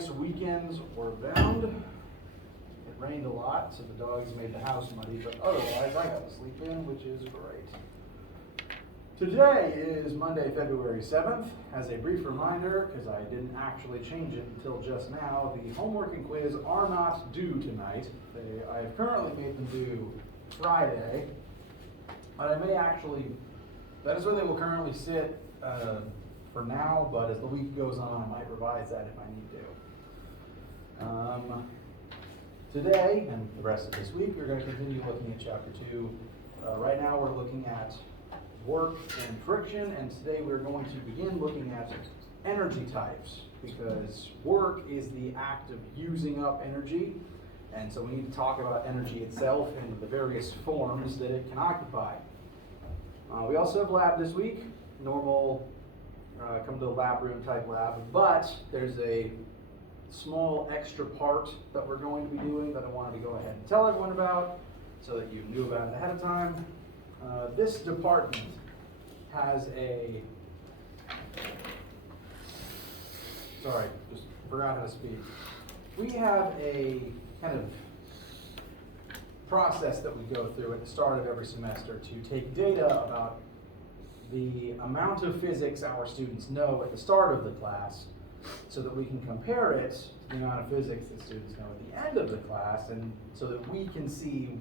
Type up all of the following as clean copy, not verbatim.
nice weekends were bound. It rained a lot, so the dogs made the house muddy, but otherwise I got to sleep in, which is great. Today is Monday, February 7th. As a brief reminder, because I didn't actually change it until just now, the homework and quiz are not due tonight. I've currently made them due Friday, but I may actually, that is where they will currently sit for now, but as the week goes on, I might revise that if I need to. Today, and the rest of this week, we're going to continue looking at Chapter 2. Right now we're looking at work and friction, and today we're going to begin looking at energy types, because work is the act of using up energy, and so we need to talk about energy itself and the various forms that it can occupy. We also have lab this week, normal come to the lab room type lab, but there's a small extra part that we're going to be doing that I wanted to go ahead and tell everyone about so that you knew about it ahead of time. This department has a, sorry, just forgot how to speak. We have a kind of process that we go through at the start of every semester to take data about the amount of physics our students know at the start of the class so that we can compare it to the amount of physics that students know at the end of the class, and so that we can see,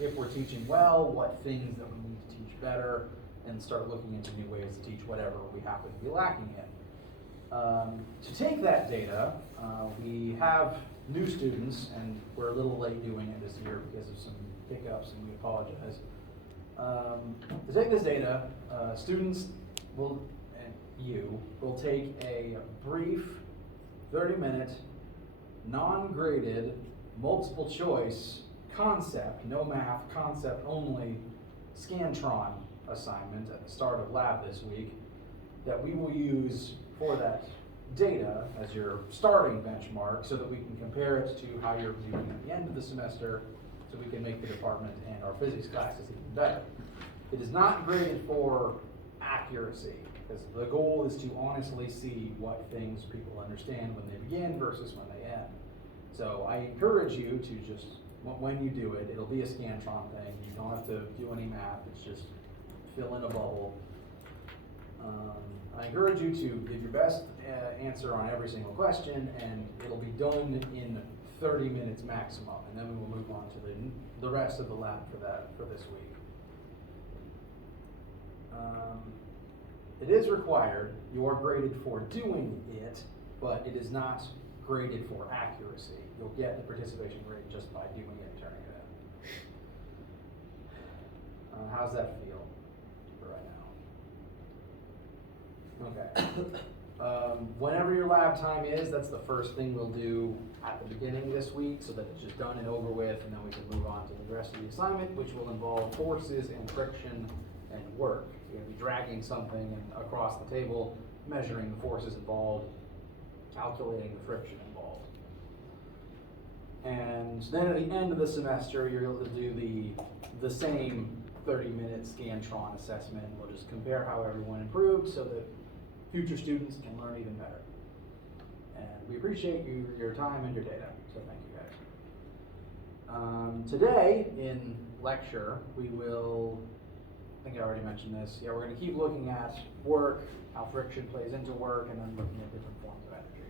if we're teaching well, what things that we need to teach better, and start looking into new ways to teach whatever we happen to be lacking in. To take that data, we have new students, and we're a little late doing it this year because of some hiccups, and we apologize. To take this data, students will, and you, will take a brief 30-minute, non-graded, multiple choice concept, no math, concept only, Scantron assignment at the start of lab this week that we will use for that data as your starting benchmark so that we can compare it to how you're doing at the end of the semester, so we can make the department and our physics classes even better. It is not graded for accuracy, because the goal is to honestly see what things people understand when they begin versus when they end. So I encourage you to just, when you do it, it'll be a Scantron thing. You don't have to do any math, it's just fill in a bubble. I encourage you to give your best answer on every single question, and it'll be done in 30 minutes maximum, and then we will move on to the rest of the lab for this week. It is required, you are graded for doing it, but it is not graded for accuracy. You'll get the participation grade just by doing it and turning it in. How's that feel for right now? Okay. Whenever your lab time is, that's the first thing we'll do at the beginning this week, so that it's just done and over with, and then we can move on to the rest of the assignment, which will involve forces and friction and work. You're going to be dragging something across the table, measuring the forces involved, calculating the friction involved. And then at the end of the semester, you're able to do the same 30-minute Scantron assessment. We'll just compare how everyone improved so that future students can learn even better. And we appreciate your time and your data, so thank you guys. Today in lecture, we will, I think I already mentioned this, we're going to keep looking at work, how friction plays into work, and then looking at different forms of energy.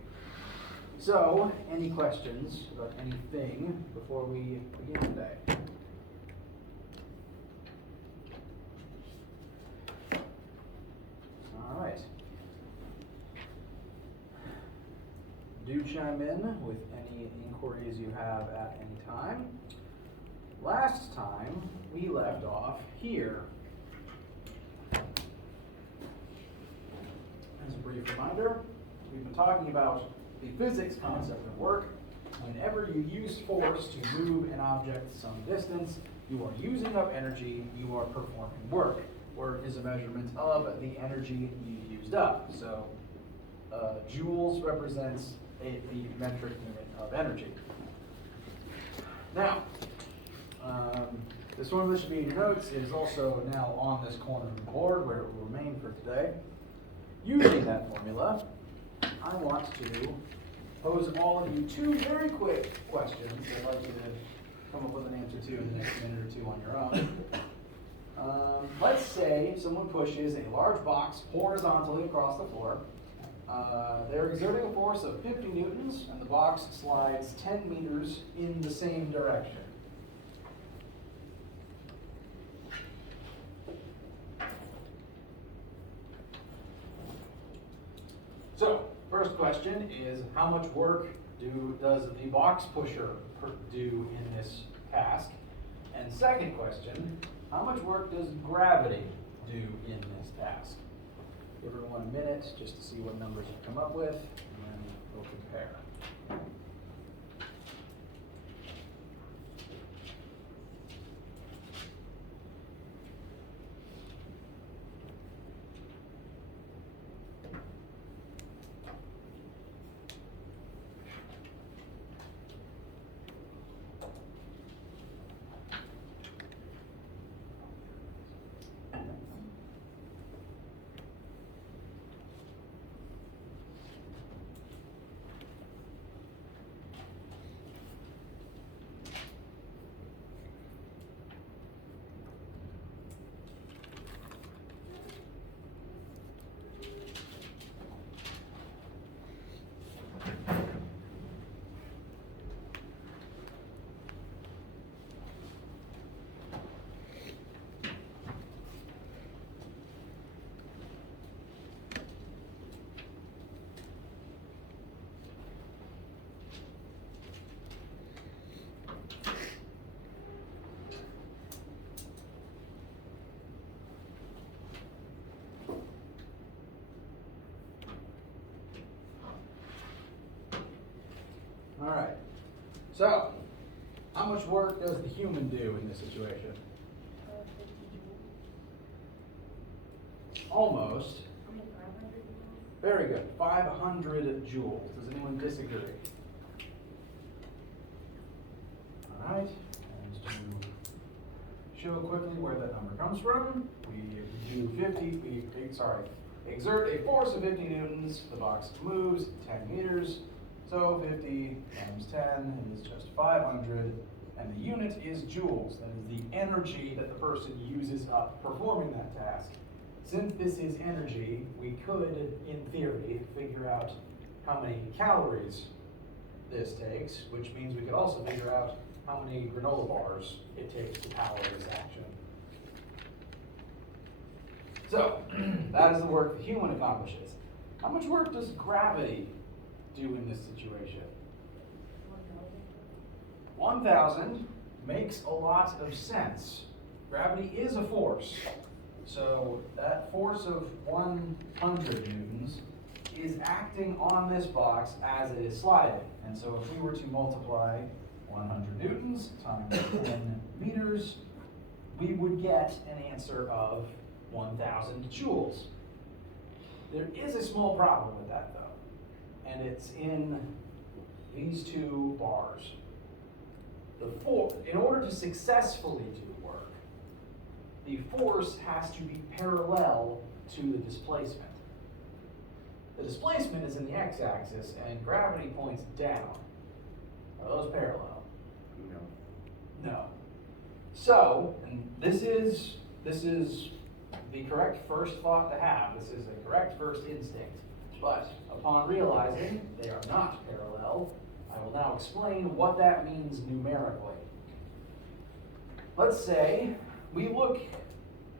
So, any questions about anything before we begin today? All right. Do chime in with any inquiries you have at any time. Last time, we left off here. As a brief reminder, we've been talking about the physics concept of work. Whenever you use force to move an object some distance, you are using up energy, you are performing work. Work is a measurement of the energy you used up. So joules represents the metric unit of energy. Now, this formula should be in your notes. It is also now on this corner of the board where it will remain for today. Using that formula, I want to pose all of you two very quick questions that I'd like you to come up with an answer to in the next minute or two on your own. Let's say someone pushes a large box horizontally across the floor. They're exerting a force of 50 newtons, and the box slides 10 meters in the same direction. So, first question is, how much work does the box pusher do in this task? And second question, how much work does gravity do in this task? Give everyone a minute just to see what numbers you come up with, and then we'll compare. All right, so how much work does the human do in this situation? Almost. Very good, 500 joules. Does anyone disagree? All right, and to show quickly where that number comes from, we exert a force of 50 newtons, the box moves 10 meters, so 50 times 10 is just 500, and the unit is joules. That is the energy that the person uses up performing that task. Since this is energy, we could, in theory, figure out how many calories this takes, which means we could also figure out how many granola bars it takes to power this action. So, that is the work the human accomplishes. How much work does gravity do in this situation? 1,000 makes a lot of sense. Gravity is a force. So that force of 100 newtons is acting on this box as it is sliding. And so if we were to multiply 100 newtons times 10 meters, we would get an answer of 1,000 joules. There is a small problem with that though, and it's in these two bars. In order to successfully do work, the force has to be parallel to the displacement. The displacement is in the x-axis and gravity points down. Are those parallel? No. So, and this is the correct first thought to have. This is the correct first instinct. But upon realizing they are not parallel, I will now explain what that means numerically. Let's say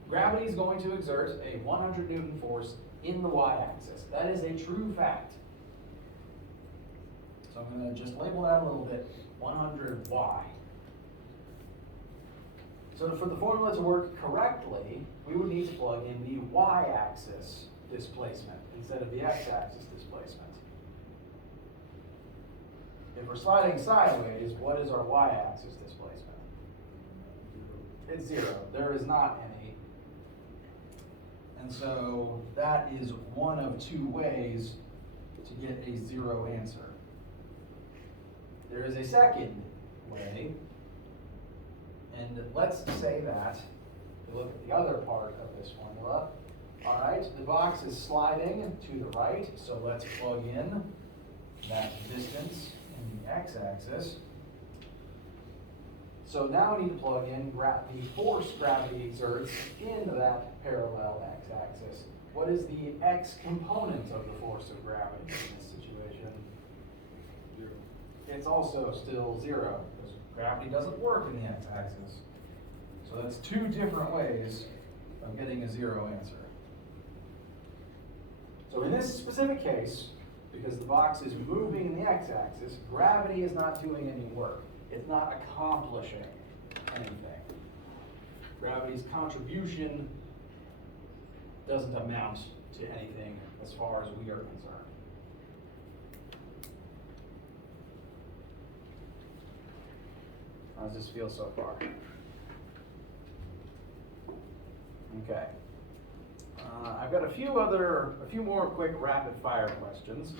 gravity is going to exert a 100 Newton force in the y-axis. That is a true fact. So I'm going to just label that a little bit, 100y. So for the formula to work correctly, we would need to plug in the y-axis displacement instead of the x-axis displacement. If we're sliding sideways, what is our y-axis displacement? It's 0. There is not any. And so that is one of two ways to get a 0 answer. There is a second way, and let's say that, if we look at the other part of this formula, all right, the box is sliding to the right, so let's plug in that distance in the x-axis. So now we need to plug in the force gravity exerts into that parallel x-axis. What is the x component of the force of gravity in this situation? 0. It's also still 0, because gravity doesn't work in the x-axis. So that's two different ways of getting a 0 answer. So in this specific case, because the box is moving in the x-axis, gravity is not doing any work. It's not accomplishing anything. Gravity's contribution doesn't amount to anything as far as we are concerned. How does this feel so far? Okay. I've got a few more quick rapid fire questions.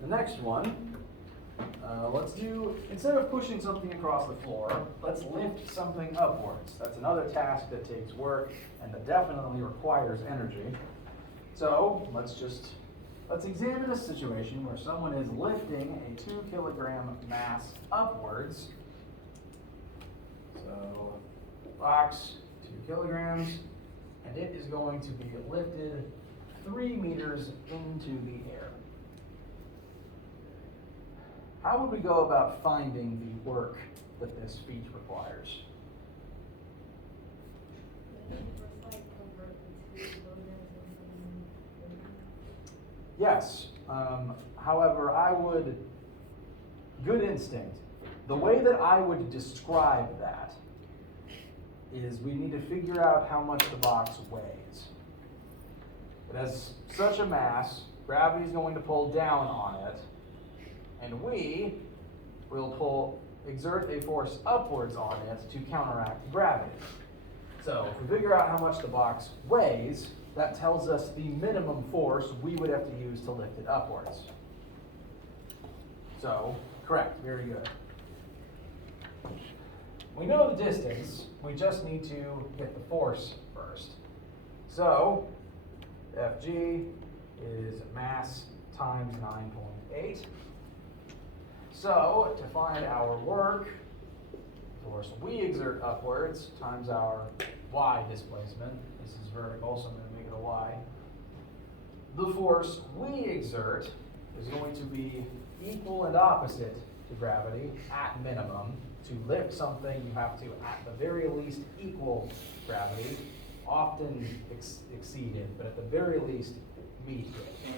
The next one, let's do, instead of pushing something across the floor, let's lift something upwards. That's another task that takes work and that definitely requires energy. So let's examine a situation where someone is lifting a 2 kilogram mass upwards. So box, 2 kilograms, and it is going to be lifted 3 meters into the air. How would we go about finding the work that this feat requires? Yes. However, good instinct. The way that I would describe that is we need to figure out how much the box weighs. It has such a mass, gravity is going to pull down on it, and we will exert a force upwards on it to counteract gravity. So if we figure out how much the box weighs, that tells us the minimum force we would have to use to lift it upwards. So, correct, very good. We know the distance, we just need to get the force first. So, Fg is mass times 9.8. So, to find our work, force we exert upwards times our y displacement, this is vertical, so I'm going to make it a y. The force we exert is going to be equal and opposite to gravity at minimum. To lift something, you have to, at the very least, equal gravity, often exceed it, but at the very least, meet it.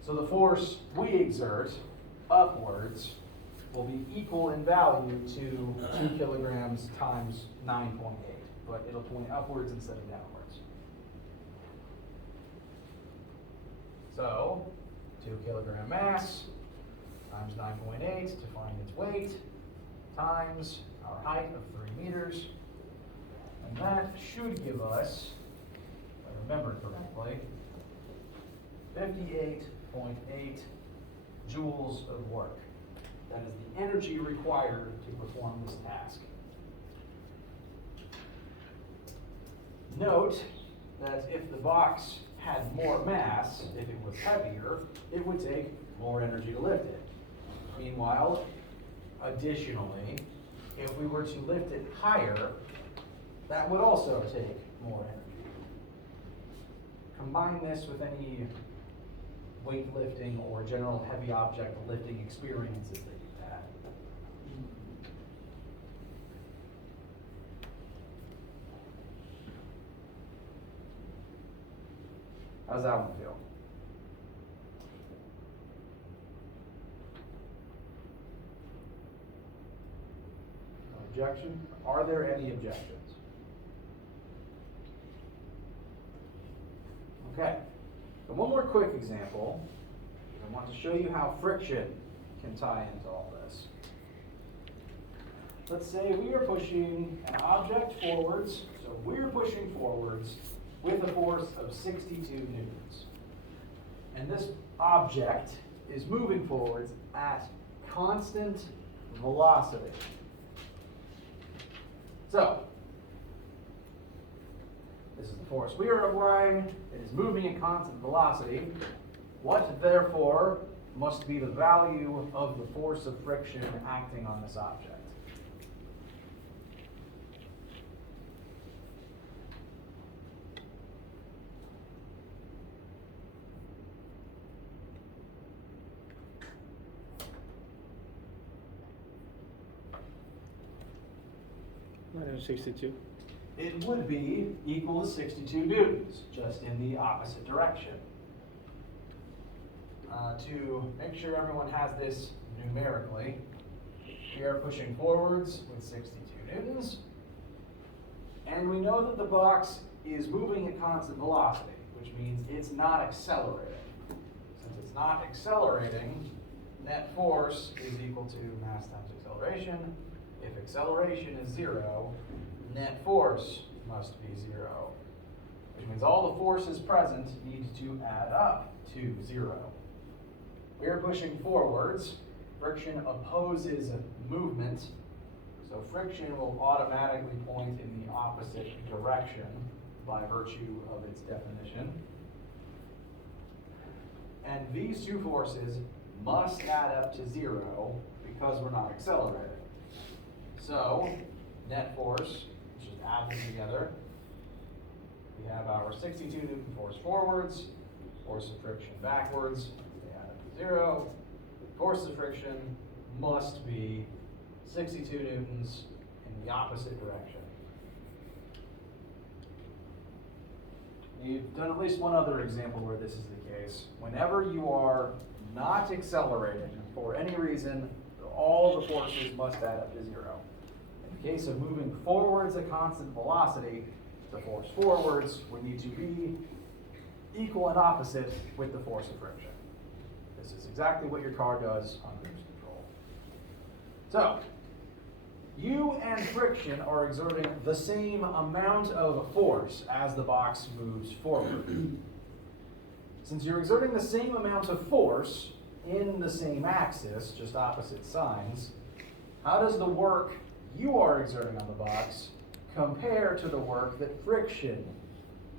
So the force we exert upwards will be equal in value to 2 kilograms times 9.8, but it'll point upwards instead of downwards. So, 2 kilogram mass times 9.8 to find its weight, times our height of 3 meters, and that should give us, if I remember correctly, 58.8 joules of work. That is the energy required to perform this task. Note that if the box had more mass, if it was heavier, it would take more energy to lift it. Meanwhile, additionally, if we were to lift it higher, that would also take more energy. Combine this with any weightlifting or general heavy object lifting experiences that you've had. How's that one feel? Objection? Are there any objections? Okay. So one more quick example. I want to show you how friction can tie into all this. Let's say we are pushing an object forwards. So we're pushing forwards with a force of 62 newtons. And this object is moving forwards at constant velocity. So, this is the force we are applying. It is moving at constant velocity. What, therefore, must be the value of the force of friction acting on this object? -62. It would be equal to 62 newtons, just in the opposite direction. To make sure everyone has this numerically, we are pushing forwards with 62 newtons, and we know that the box is moving at constant velocity, which means it's not accelerating. Since it's not accelerating, net force is equal to mass times acceleration. If acceleration is 0, net force must be 0, which means all the forces present need to add up to 0. We are pushing forwards. Friction opposes movement, so friction will automatically point in the opposite direction by virtue of its definition. And these two forces must add up to 0 because we're not accelerating. So, net force, let's just add them together. We have our 62 Newton force forwards, force of friction backwards, they add up to 0. Force of friction must be 62 newtons in the opposite direction. We've done at least one other example where this is the case. Whenever you are not accelerating for any reason, all the forces must add up to 0. In the case of moving forwards at constant velocity, the force forwards would need to be equal and opposite with the force of friction. This is exactly what your car does on cruise control. So, you and friction are exerting the same amount of force as the box moves forward. Since you're exerting the same amount of force in the same axis, just opposite signs, how does the work you are exerting on the box compare to the work that friction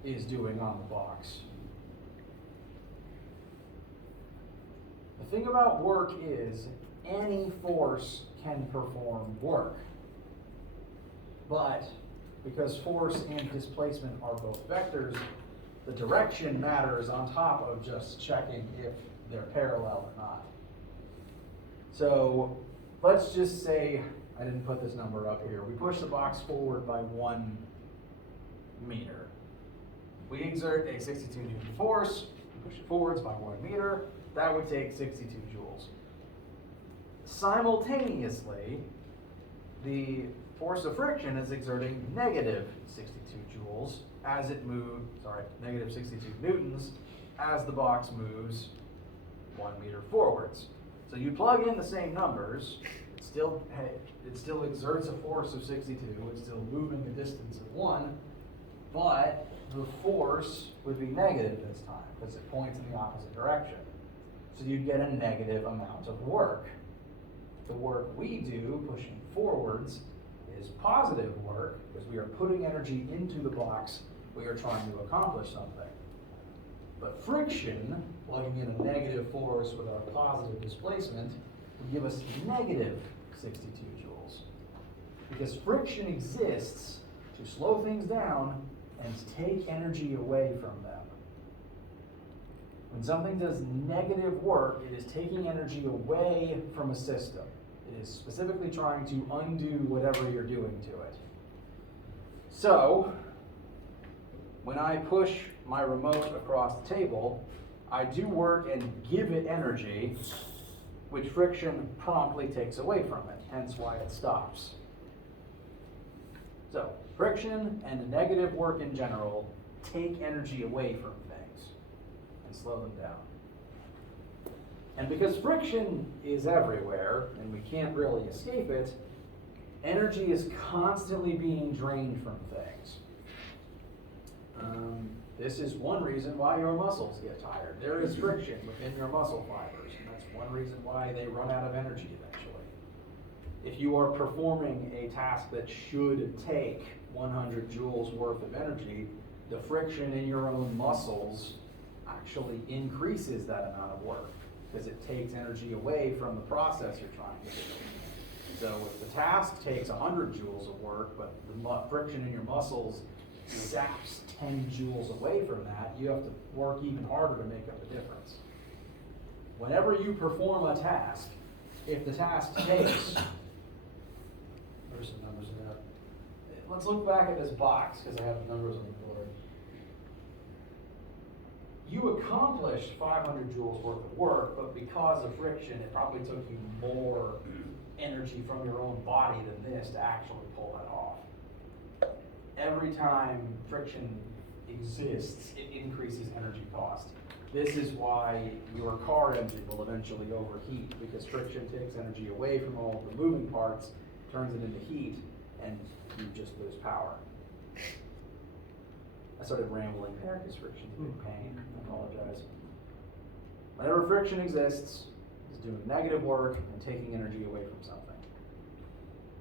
is doing on the box? The thing about work is any force can perform work. But because force and displacement are both vectors, the direction matters on top of just checking if they're parallel or not. So let's just say, I didn't put this number up here, we push the box forward by 1 meter. We exert a 62 Newton force, we push it forwards by 1 meter, that would take 62 joules. Simultaneously, the force of friction is exerting negative 62 joules as it moves, negative 62 newtons as the box moves 1 meter forwards. So you plug in the same numbers, it still exerts a force of 62, it's still moving a distance of 1, but the force would be negative this time because it points in the opposite direction. So you'd get a negative amount of work. The work we do, pushing forwards, is positive work because we are putting energy into the box we are trying to accomplish something. But friction, plugging in a negative force with our positive displacement, would give us negative 62 joules. Because friction exists to slow things down and take energy away from them. When something does negative work, it is taking energy away from a system. It is specifically trying to undo whatever you're doing to it. So, when I push my remote across the table, I do work and give it energy, which friction promptly takes away from it, hence why it stops. So, friction and negative work in general take energy away from things and slow them down. And because friction is everywhere, and we can't really escape it, energy is constantly being drained from things. This is one reason why your muscles get tired. There is friction within your muscle fibers, and that's one reason why they run out of energy eventually. If you are performing a task that should take 100 joules worth of energy, the friction in your own muscles actually increases that amount of work because it takes energy away from the process you're trying to do. So if the task takes 100 joules of work, but the friction in your muscles saps 10 joules away from that, you have to work even harder to make up the difference. Whenever you perform a task, if the task takes, there's some numbers in there. Let's look back at this box because I have the numbers on the board. You accomplished 500 joules worth of work, but because of friction, it probably took you more energy from your own body than this to actually pull that off. Every time friction exists, it increases energy cost. This is why your car engine will eventually overheat, because friction takes energy away from all of the moving parts, turns it into heat, and you just lose power. I started rambling there because friction's a big pain. I apologize. Whenever friction exists, it's doing negative work and taking energy away from something.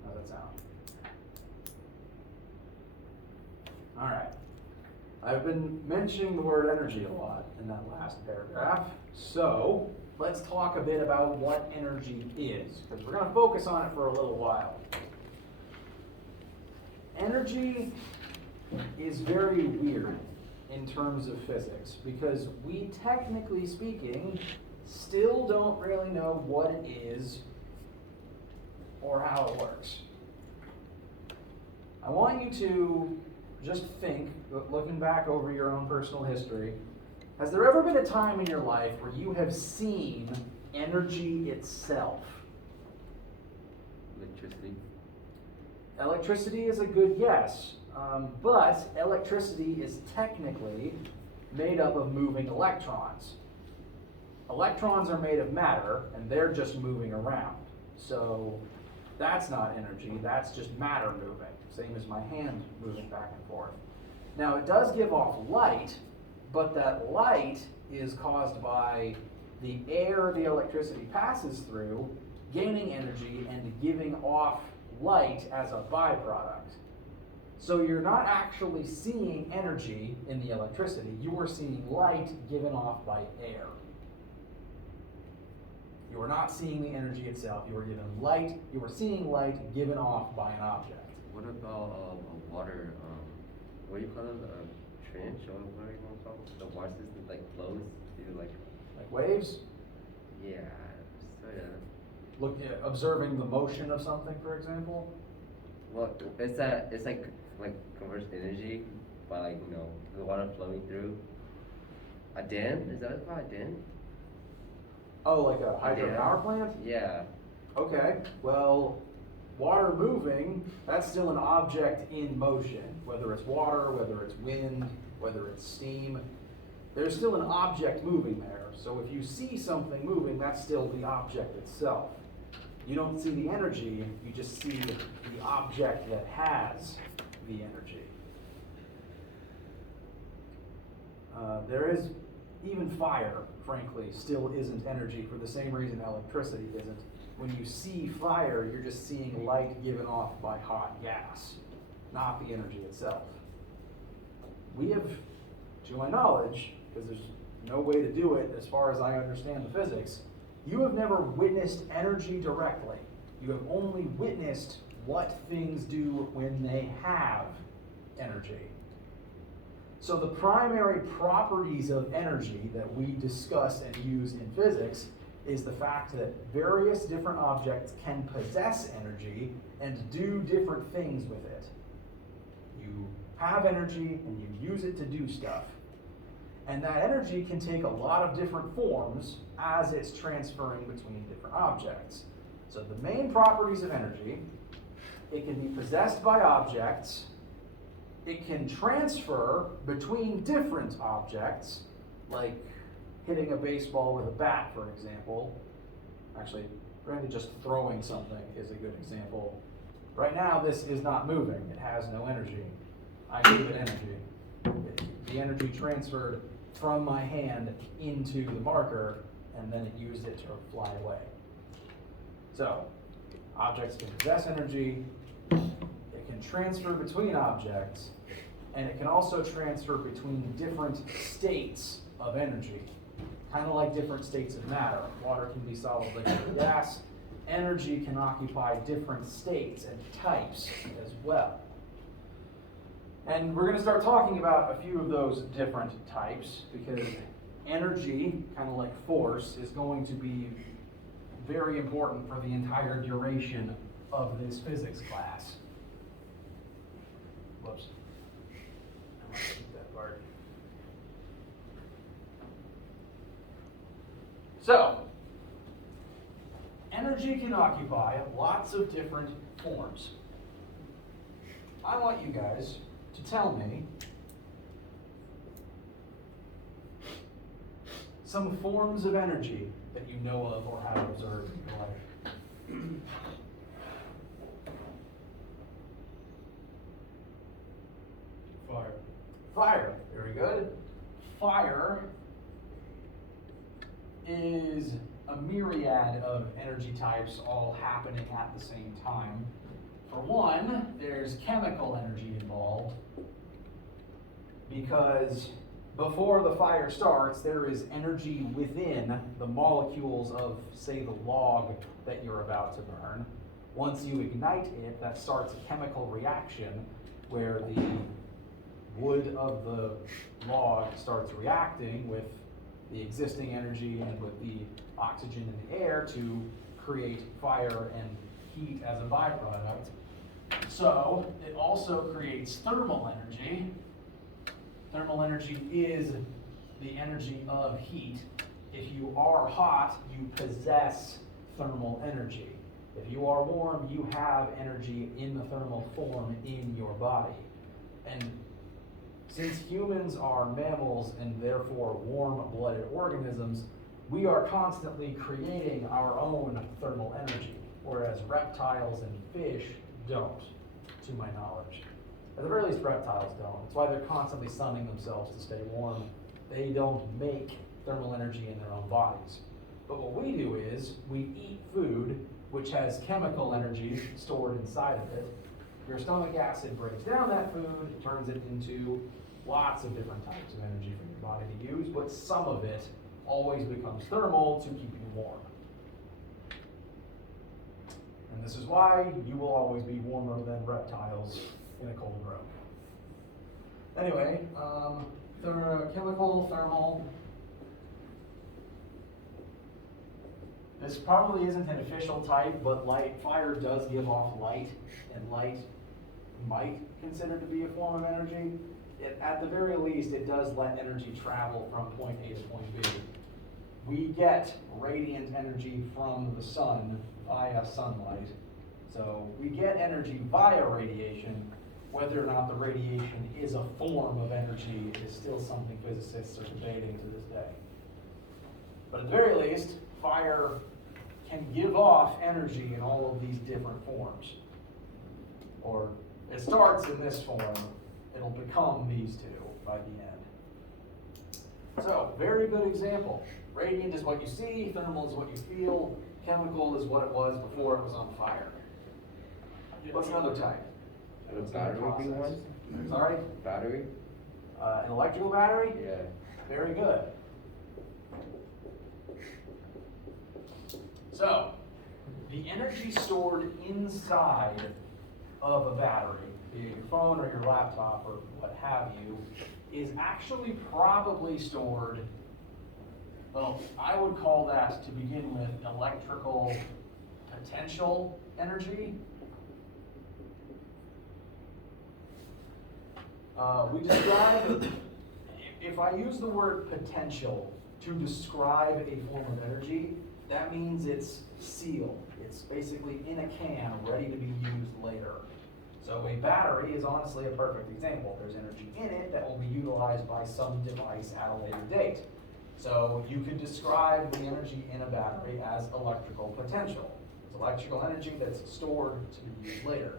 How's that sound? All right. I've been mentioning the word energy a lot in that last paragraph, so let's talk a bit about what energy is, because we're going to focus on it for a little while. Energy is very weird in terms of physics, because we, technically speaking, still don't really know what it is or how it works. I want you to just think, looking back over your own personal history, has there ever been a time in your life where you have seen energy itself? Electricity. Electricity is a good yes, but electricity is technically made up of moving electrons. Electrons are made of matter, and they're just moving around. So that's not energy, that's just matter moving. Same as my hand moving back and forth. Now it does give off light, but that light is caused by the air the electricity passes through gaining energy and giving off light as a byproduct. So you're not actually seeing energy in the electricity, you are seeing light given off by air. You are not seeing the energy itself, you are given light, you are seeing light given off by an object. What about water? What do you call it? A trench or what do you want to call it? The water system like flows. Like waves? Yeah. So yeah. Look, observing the motion of something, for example. Well, it's like converts energy by like the water flowing through. A dam? Is that what it's called? A dam? Oh, like a hydropower plant? Yeah. Okay. Well, water moving, that's still an object in motion. Whether it's water, whether it's wind, whether it's steam, there's still an object moving there. So if you see something moving, that's still the object itself. You don't see the energy, you just see the object that has the energy. There is even fire, frankly, still isn't energy for the same reason electricity isn't. When you see fire, you're just seeing light given off by hot gas, not the energy itself. We have, to my knowledge, because there's no way to do it as far as I understand the physics, you have never witnessed energy directly. You have only witnessed what things do when they have energy. So the primary properties of energy that we discuss and use in physics is the fact that various different objects can possess energy and do different things with it. You have energy and you use it to do stuff. And that energy can take a lot of different forms as it's transferring between different objects. So the main properties of energy, it can be possessed by objects, it can transfer between different objects, like hitting a baseball with a bat, for example. Actually, really just throwing something is a good example. Right now, this is not moving. It has no energy. I gave it energy. The energy transferred from my hand into the marker, and then it used it to fly away. So, objects can possess energy, it can transfer between objects, and it can also transfer between different states of energy. Kind of like different states of matter. Water can be solid, liquid, or gas. Energy can occupy different states and types as well. And we're going to start talking about a few of those different types because energy, kind of like force, is going to be very important for the entire duration of this physics class. Whoops. I might keep that part. So, energy can occupy lots of different forms. I want you guys to tell me some forms of energy that you know of or have observed in your life. Fire. Fire, very good. Fire is a myriad of energy types all happening at the same time. For one, there's chemical energy involved because before the fire starts, there is energy within the molecules of, say, the log that you're about to burn. Once you ignite it, that starts a chemical reaction where the wood of the log starts reacting with the existing energy and with the oxygen in the air to create fire and heat as a byproduct. So it also creates thermal energy. Thermal energy is the energy of heat. If you are hot, you possess thermal energy. If you are warm, you have energy in the thermal form in your body. And since humans are mammals and therefore warm-blooded organisms, we are constantly creating our own thermal energy, whereas reptiles and fish don't, to my knowledge. At the very least, reptiles don't. That's why they're constantly sunning themselves to stay warm. They don't make thermal energy in their own bodies. But what we do is we eat food which has chemical energy stored inside of it. Your stomach acid breaks down that food, turns it into lots of different types of energy for your body to use, but some of it always becomes thermal to keep you warm. And this is why you will always be warmer than reptiles in a cold room. Anyway, chemical, thermal. This probably isn't an official type, but fire does give off light, and light might consider to be a form of energy. At the very least, it does let energy travel from point A to point B. We get radiant energy from the sun via sunlight. So we get energy via radiation. Whether or not the radiation is a form of energy is still something physicists are debating to this day. But at the very least, fire can give off energy in all of these different forms. Or it starts in this form, it'll become these two by the end. So, very good example. Radiant is what you see, thermal is what you feel, chemical is what it was before it was on fire. What's another type? Would a battery be one? Sorry? Battery? An electrical battery? Yeah. Very good. So, the energy stored inside of a battery, be it your phone or your laptop or what have you, is actually probably stored, well, I would call that, to begin with, electrical potential energy. We describe, if I use the word potential to describe a form of energy, that means it's sealed. It's basically in a can, ready to be used later. So a battery is honestly a perfect example. There's energy in it that will be utilized by some device at a later date. So you could describe the energy in a battery as electrical potential. It's electrical energy that's stored to be used later.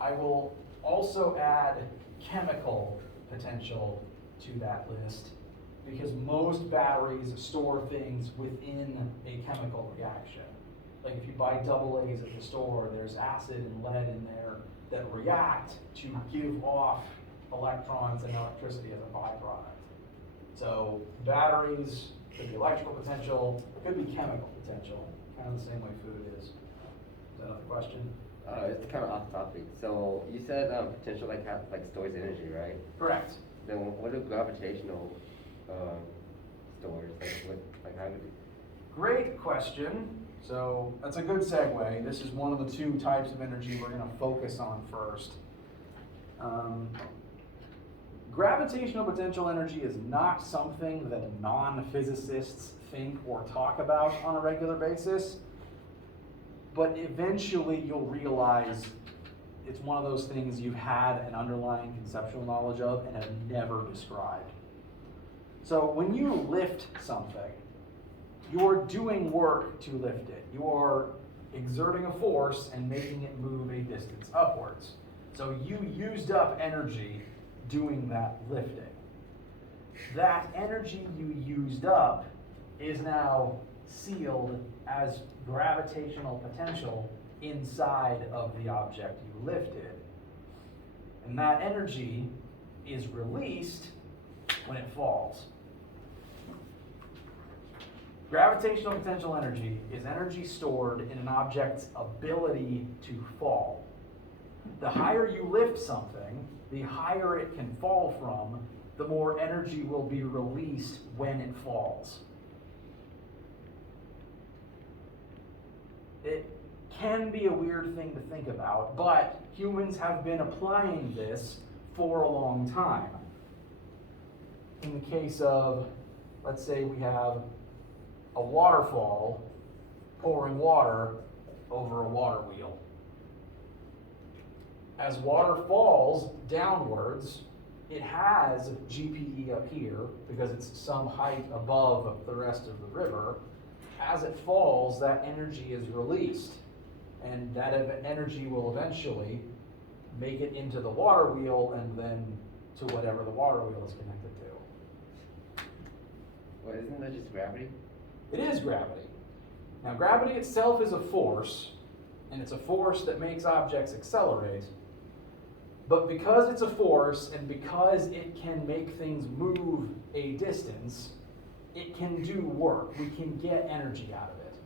I will also add chemical potential to that list because most batteries store things within a chemical reaction. Like if you buy AA's at the store, there's acid and lead in there that react to give off electrons and electricity as a byproduct. So batteries, could be electrical potential, could be chemical potential, kind of the same way food is. Is that another question? It's kind of off topic. So you said potential like stores energy, right? Correct. Then what do gravitational stores like how would it? Great question. So that's a good segue. This is one of the two types of energy we're going to focus on first. Gravitational potential energy is not something that non-physicists think or talk about on a regular basis, but eventually you'll realize it's one of those things you've had an underlying conceptual knowledge of and have never described. So when you lift something, you're doing work to lift it. You are exerting a force and making it move a distance upwards. So you used up energy doing that lifting. That energy you used up is now sealed as gravitational potential inside of the object you lifted. And that energy is released when it falls. Gravitational potential energy is energy stored in an object's ability to fall. The higher you lift something, the higher it can fall from, the more energy will be released when it falls. It can be a weird thing to think about, but humans have been applying this for a long time. In the case of, let's say we have a waterfall pouring water over a water wheel. As water falls downwards, it has GPE up here because it's some height above the rest of the river. As it falls, that energy is released, and that energy will eventually make it into the water wheel and then to whatever the water wheel is connected to. Well, isn't that just gravity? It is gravity. Now, gravity itself is a force, and it's a force that makes objects accelerate. But because it's a force, and because it can make things move a distance, it can do work. We can get energy out of it.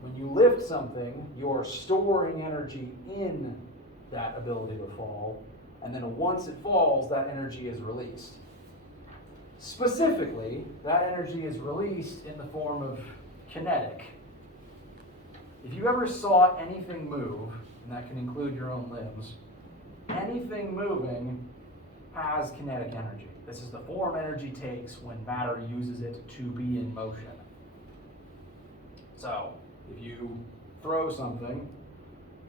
When you lift something, you're storing energy in that ability to fall, and then once it falls, that energy is released. Specifically, that energy is released in the form of kinetic. If you ever saw anything move, and that can include your own limbs, anything moving has kinetic energy. This is the form energy takes when matter uses it to be in motion. So, if you throw something,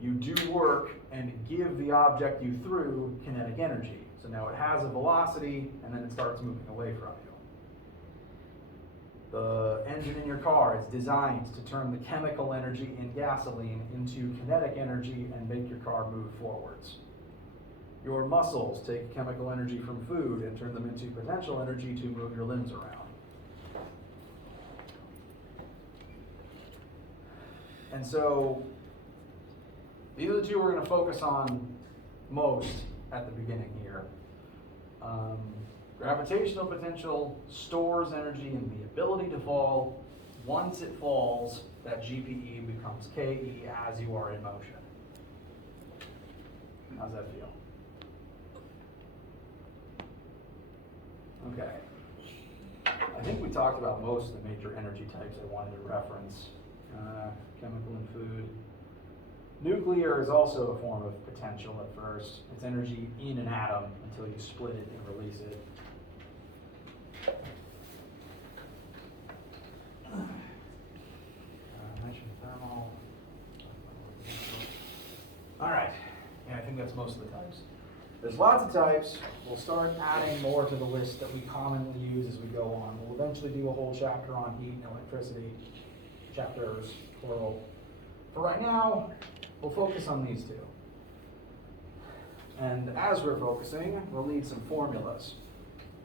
you do work and give the object you threw kinetic energy. So now it has a velocity, and then it starts moving away from you. The engine in your car is designed to turn the chemical energy in gasoline into kinetic energy and make your car move forwards. Your muscles take chemical energy from food and turn them into potential energy to move your limbs around. And so, these are the two we're going to focus on most at the beginning here. Gravitational potential stores energy in the ability to fall. Once it falls, that GPE becomes KE as you are in motion. How's that feel? Okay. I think we talked about most of the major energy types I wanted to reference. Chemical and food. Nuclear is also a form of potential at first. It's energy in an atom until you split it and release it. Mentioned thermal. All right. Yeah, I think that's most of the types. There's lots of types. We'll start adding more to the list that we commonly use as we go on. We'll eventually do a whole chapter on heat and electricity. Chapters, plural. For right now, we'll focus on these two. And as we're focusing, we'll need some formulas.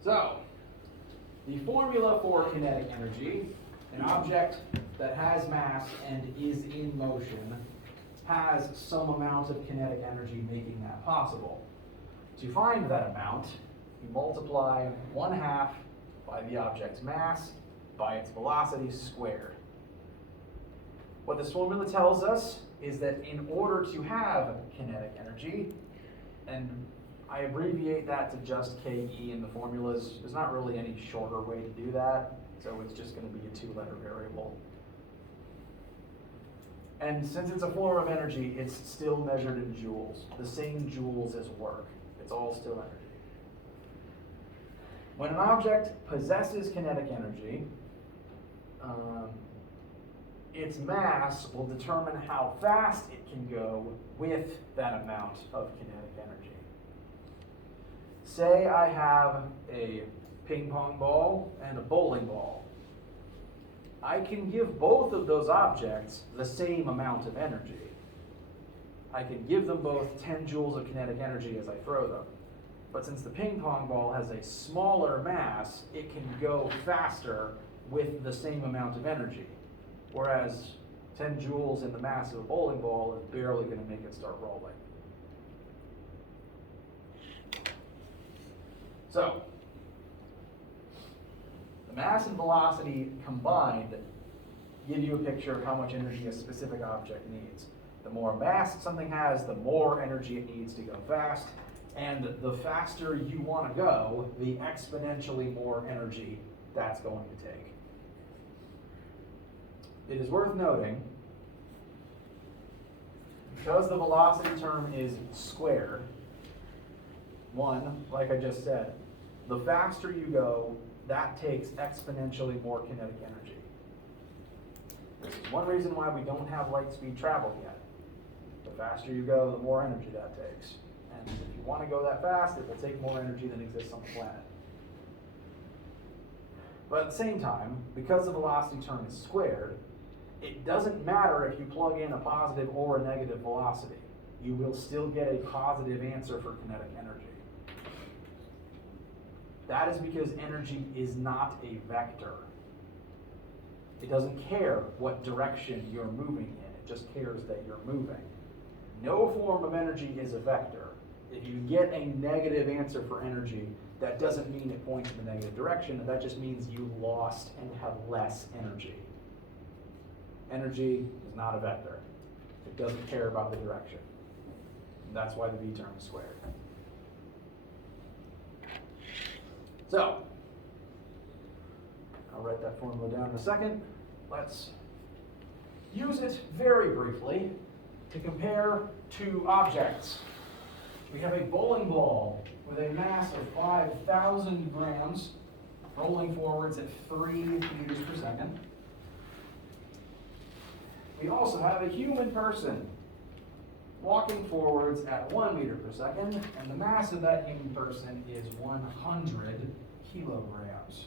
So, the formula for kinetic energy, an object that has mass and is in motion, has some amount of kinetic energy making that possible. To find that amount, you multiply 1/2 by the object's mass by its velocity squared. What this formula tells us is that in order to have kinetic energy, and I abbreviate that to just KE in the formulas, there's not really any shorter way to do that, so it's just going to be a two-letter variable. And since it's a form of energy, it's still measured in joules, the same joules as work. It's all still energy. When an object possesses kinetic energy, its mass will determine how fast it can go with that amount of kinetic energy. Say I have a ping pong ball and a bowling ball. I can give both of those objects the same amount of energy. I can give them both 10 joules of kinetic energy as I throw them. But since the ping pong ball has a smaller mass, it can go faster with the same amount of energy. Whereas 10 joules in the mass of a bowling ball is barely going to make it start rolling. So, the mass and velocity combined give you a picture of how much energy a specific object needs. The more mass something has, the more energy it needs to go fast. And the faster you want to go, the exponentially more energy that's going to take. It is worth noting, because the velocity term is squared, one, like I just said, the faster you go, that takes exponentially more kinetic energy. This is one reason why we don't have light speed travel yet. The faster you go, the more energy that takes. And if you want to go that fast, it will take more energy than exists on the planet. But at the same time, because the velocity term is squared, it doesn't matter if you plug in a positive or a negative velocity. You will still get a positive answer for kinetic energy. That is because energy is not a vector. It doesn't care what direction you're moving in. It just cares that you're moving. No form of energy is a vector. If you get a negative answer for energy, that doesn't mean it points in the negative direction. That just means you lost and have less energy. Energy is not a vector. It doesn't care about the direction. And that's why the V term is squared. So, I'll write that formula down in a second. Let's use it very briefly to compare two objects. We have a bowling ball with a mass of 5,000 grams rolling forwards at 3 meters per second. We also have a human person walking forwards at 1 meter per second, and the mass of that human person is 100 kilograms.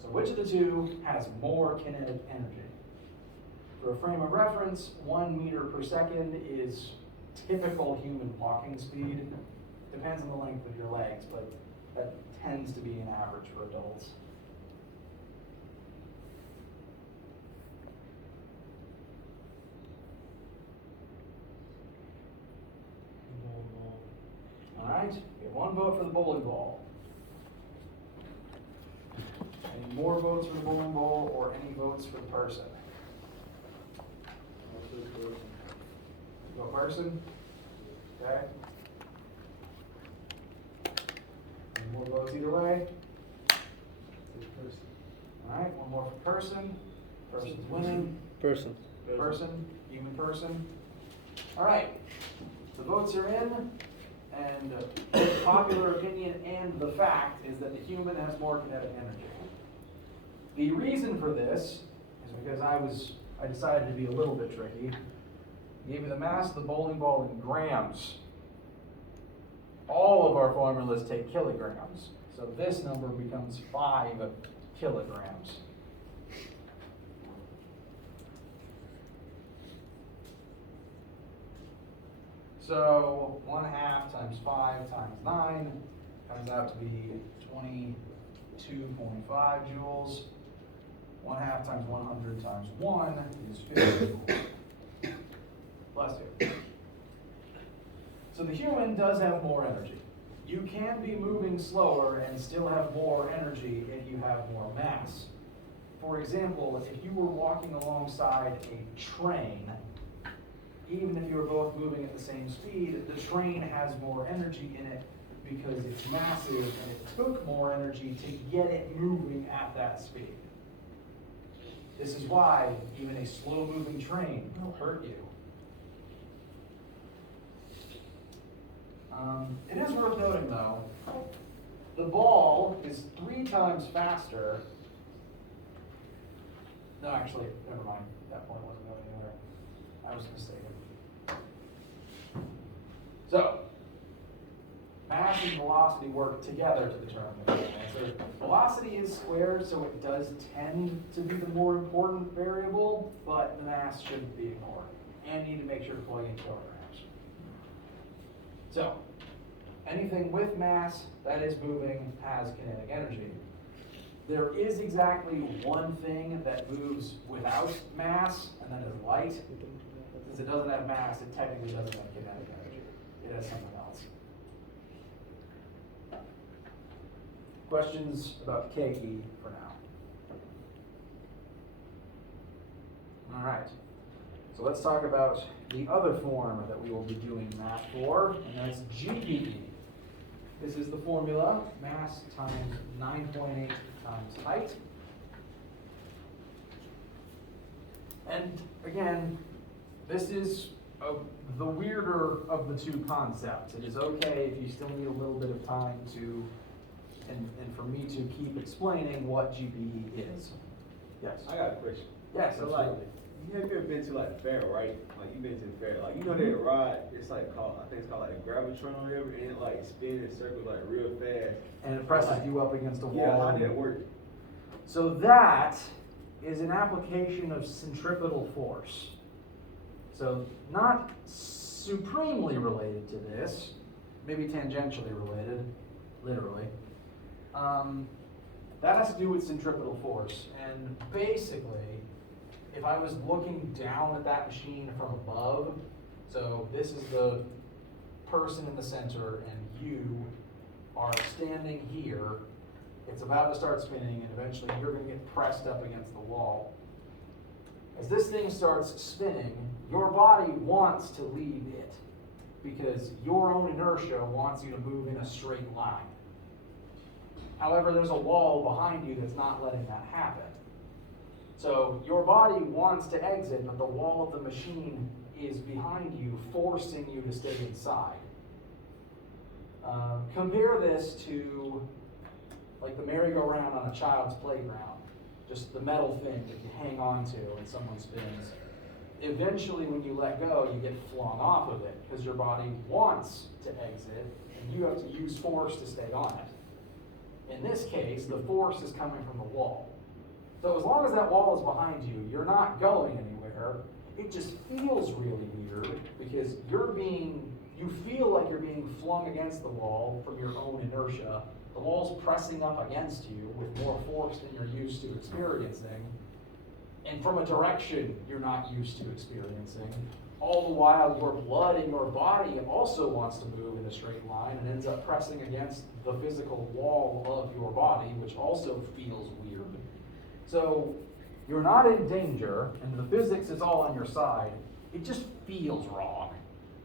So which of the two has more kinetic energy? For a frame of reference, 1 meter per second is typical human walking speed. Depends on the length of your legs, but that tends to be an average for adults. All right, we have one vote for the bowling ball. Any more votes for the bowling ball or any votes for the person? Vote person? Okay. Any more votes either way? All right, one more for person. Person's winning. Person. Person, human person. All right, the votes are in, and popular opinion and the fact is that the human has more kinetic energy. The reason for this is because I decided to be a little bit tricky. Gave you the mass of the bowling ball in grams. All of our formulas take kilograms, so this number becomes 5 kilograms. So 1/2 times 5 times 9 comes out to be 22.5 joules. 1/2 times 100 times 1 is 50. Bless you. So the human does have more energy. You can be moving slower and still have more energy if you have more mass. For example, if you were walking alongside a train, even if you were both moving at the same speed, the train has more energy in it because it's massive and it took more energy to get it moving at that speed. This is why even a slow-moving train will hurt you. It is worth noting, though, the ball is 3 times faster. No, actually, never mind. That point wasn't going anywhere. I was mistaken. So, mass and velocity work together to determine the answer. Velocity is squared, so it does tend to be the more important variable, but the mass shouldn't be ignored. And you need to make sure to plug in kilograms. So, anything with mass that is moving has kinetic energy. There is exactly one thing that moves without mass, and that is light. Since it doesn't have mass, it technically doesn't have kinetic energy. It has something else. Questions about KE for now? All right. So let's talk about the other form that we will be doing math for, and that's GPE. This is the formula, mass times 9.8 times height. And again, this is the weirder of the two concepts. It is okay if you still need a little bit of time to, and for me to keep explaining what GPE is. Yes? I got a question. Yes, So absolutely. like, you have ever been to like the fair, right? Like you've been to the fair, like you know that ride, it's like called, I think it's called like a gravitron or whatever, and it like spins in circles like real fast. And it presses Like, you up against a wall. yeah, how did that work? So that is an application of centripetal force. So not supremely related to this, maybe tangentially related, literally. That has to do with centripetal force. And basically, if I was looking down at that machine from above, so this is the person in the center and you are standing here, it's about to start spinning and eventually you're going to get pressed up against the wall. As this thing starts spinning, your body wants to leave it because your own inertia wants you to move in a straight line. However, there's a wall behind you that's not letting that happen. So your body wants to exit, but the wall of the machine is behind you, forcing you to stay inside. Compare this to like the merry-go-round on a child's playground. Just the metal thing that you hang on to and someone spins. Eventually, when you let go, you get flung off of it because your body wants to exit and you have to use force to stay on it. In this case, the force is coming from the wall. So as long as that wall is behind you, you're not going anywhere. It just feels really weird because you feel like you're being flung against the wall from your own inertia. The wall's pressing up against you with more force than you're used to experiencing. And from a direction you're not used to experiencing. All the while your blood in your body also wants to move in a straight line and ends up pressing against the physical wall of your body, which also feels weird. So you're not in danger and the physics is all on your side. It just feels wrong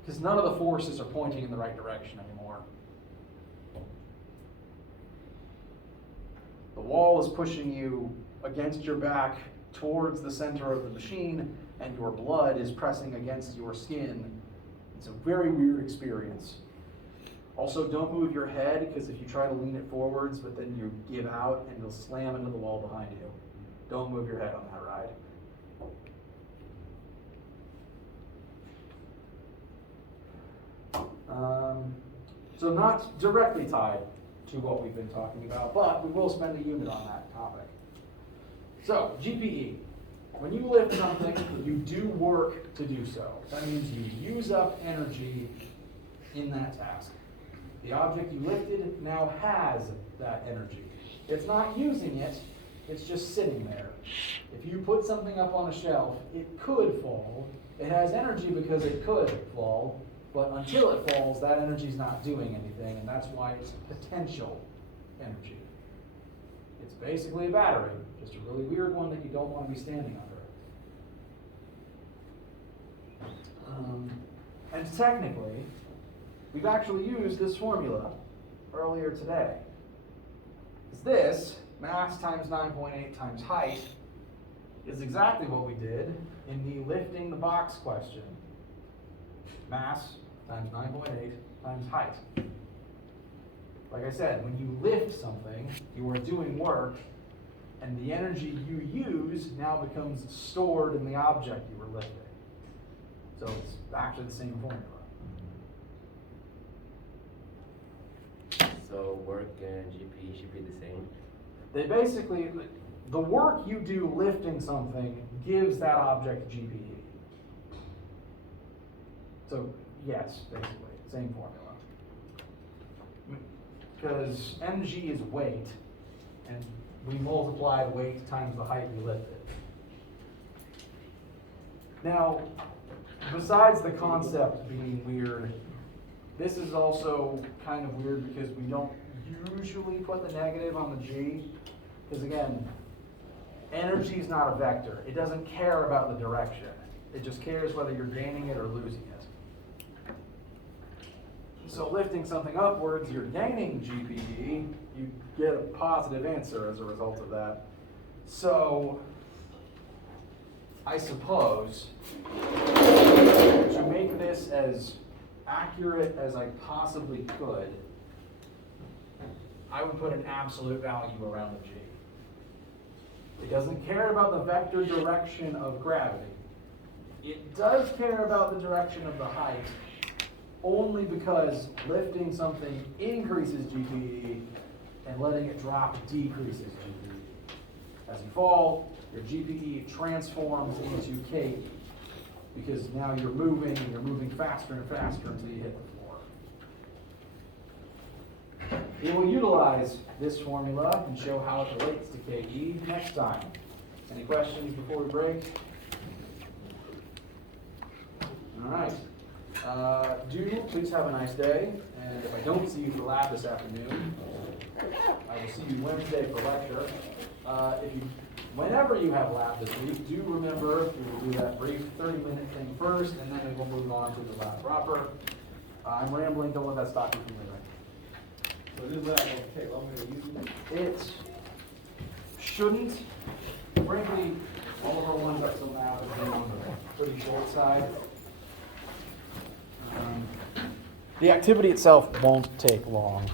because none of the forces are pointing in the right direction anymore. The wall is pushing you against your back towards the center of the machine, and your blood is pressing against your skin. It's a very weird experience. Also, don't move your head, because if you try to lean it forwards, but then you give out and you'll slam into the wall behind you. Don't move your head on that ride. So not directly tied to what we've been talking about, but we will spend a unit on that topic. So, GPE. When you lift something, you do work to do so. That means you use up energy in that task. The object you lifted now has that energy. It's not using it, It's just sitting there. If you put something up on a shelf, it could fall. It has energy because it could fall, but until it falls, that energy's not doing anything, and that's why it's potential energy. It's basically a battery, just a really weird one that you don't want to be standing under. And technically, we've actually used this formula earlier today. It's this, mass times 9.8 times height, is exactly what we did in the lifting the box question. Mass times 9.8 times height. Like I said, when you lift something, you are doing work, and the energy you use now becomes stored in the object you were lifting. So it's actually the same formula. So work and GP should be the same. They basically, the work you do lifting something gives that object GPE. So yes, basically, same formula. Because mg is weight, and we multiplied weight times the height we lifted. Now, besides the concept being weird, this is also kind of weird because we don't usually put the negative on the g. Because again, energy is not a vector. It doesn't care about the direction. It just cares whether you're gaining it or losing it. So lifting something upwards, you're gaining GPE. You get a positive answer as a result of that. So I suppose to make this as accurate as I possibly could, I would put an absolute value around the g. It doesn't care about the vector direction of gravity. It does care about the direction of the height, only because lifting something increases GPE and letting it drop decreases GPE. As you fall, your GPE transforms into KE, because now you're moving and you're moving faster and faster until you hit the floor. We will utilize this formula and show how it relates to KE next time. Any questions before we break? All right. Do please have a nice day, and if I don't see you for lab this afternoon, I will see you Wednesday for lecture. Whenever you have lab this week, do remember we will do that brief 30-minute thing first, and then we will move on to the lab proper. I'm rambling, don't let that stop you from leaving. So this lab will take longer than usual? It shouldn't. Frankly, all of our ones up till now have been on the pretty short side. The activity itself won't take long.